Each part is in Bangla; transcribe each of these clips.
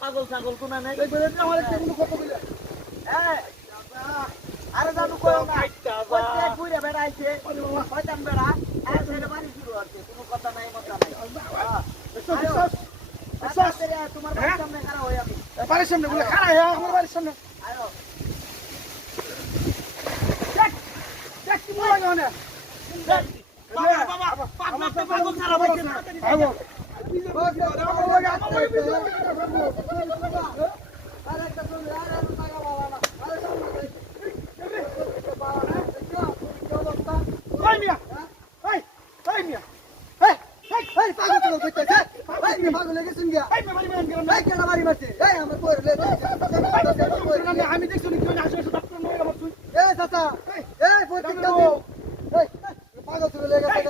পাগল ছাগল কোনা নাই। আরে জানু কইও বাবা শয়তান বেড়া, আর ছেলে বাড়ি শুরু হচ্ছে, কোনো কথা নাই, কথা নাই। হ্যাঁ। তোমার বাড়ির সামনে খাড়া হই আমি। বাড়ির সামনে বলে খারাপ হ্যাঁ আমার বাড়ির সামনে আয়ো। দেখ দেখ কি বলা গেল না বাবা, বাবা, পাগল পাগল ছাড়া বলছে, তাড়াতাড়ি যাও। আবো আমার লাগে আমার ভিতরে আর একটা চলে, আর একটা টাকা বাবা না। আরে সামনে যাই। ওই মিয়া ওই ওই মিয়া এই এই এই পাগল তো কইতে মিয়া পাগল লাগে শুন গিয়া। এই বাড়ি মান গেলাম এই কেন বাড়ি মারছে? এই আমার পরে লে আমি দেখছি নি কেন আসে আসে ডাক্তার নয় আমার তুই এই চাচা এই প্রত্যেকটা দিন এই পাগল তো লেগে এই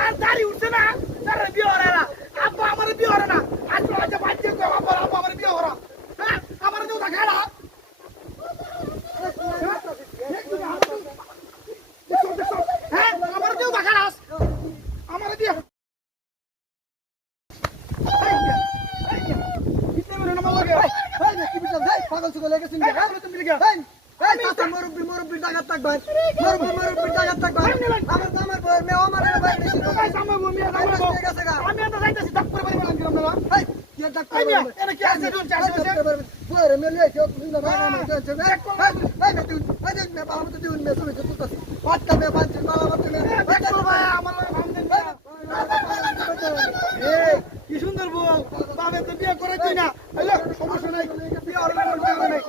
আর দাড়ি উঠছে না তারে বিয়ে হরে না আব্বা আমার বিয়ে হরে না আজ আজ বাচ্চা কো আব্বা আব্বা আমার বিয়ে হরা হ্যাঁ আমার তো দেখাড়া হ্যাঁ আমার দিও দেখাড়াস আমার দিও পাগল সুগল লেগেছেন তুমি এই চাচা মুরব্বি মুরব্বি টাকার থাকবেন মুরব্বি মুরব্বি টাকার থাকবেন আমার তো আমার বই মে আমার ভাই এই সামনে বই মিয়া গেছে গা আমি তো যাইতাছি ডাক্তার বাড়ি বলেন কিরম না এই কি ডাক্তার বাড়ি এটা কি আছে দুন চার আছে বই মে লই তুমি না বাবা মে তো এই এই তুই এই মে বাবা তো তুই মে সুমে তো তো কা মে বাত বাবা মে তুমি ভাই আমার লাগে ভাম এই কি সুন্দর বউ বাবে তো বিয়ে করে তুই না সমস্যা নাই বিয়ে হলো না নাই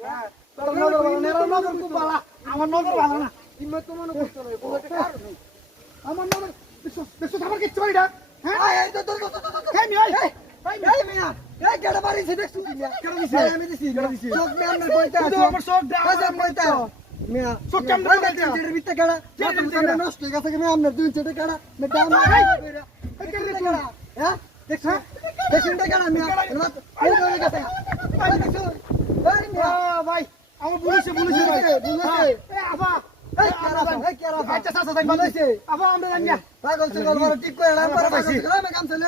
হ্যাঁ তোর নজর ভালো না এর নজর খুব ভালো আমার নজর ভালো না ইম্মত তো মনে করতে হবে বলতে কারণ নেই আমার নজর বিশ্ব বিশ্ব আমার কিচ্ছু করি না হ্যাঁ এই তো তোর তো এই মিয়া এই এই মিয়া এই গেড়া বাড়ি সে দেখছু মিয়া কেন দিছি আমি দিছি কেন দিছি চোখ মে আমার কইতা আছে আমার চোখ দা কাজে কইতা মিয়া চোখ কেমন কইতা চেটের ভিতরে গেড়া চেটের নষ্ট হয়ে গেছে মিয়া আমার দুই চেটে কেন হ্যাঁ দেখছ হয়ে গেছে ভাই দেখছ ভাই আমার ভাই। বুঝেছে এই আবা কেরাফা আচ্ছা ঠিক করে কাম চলে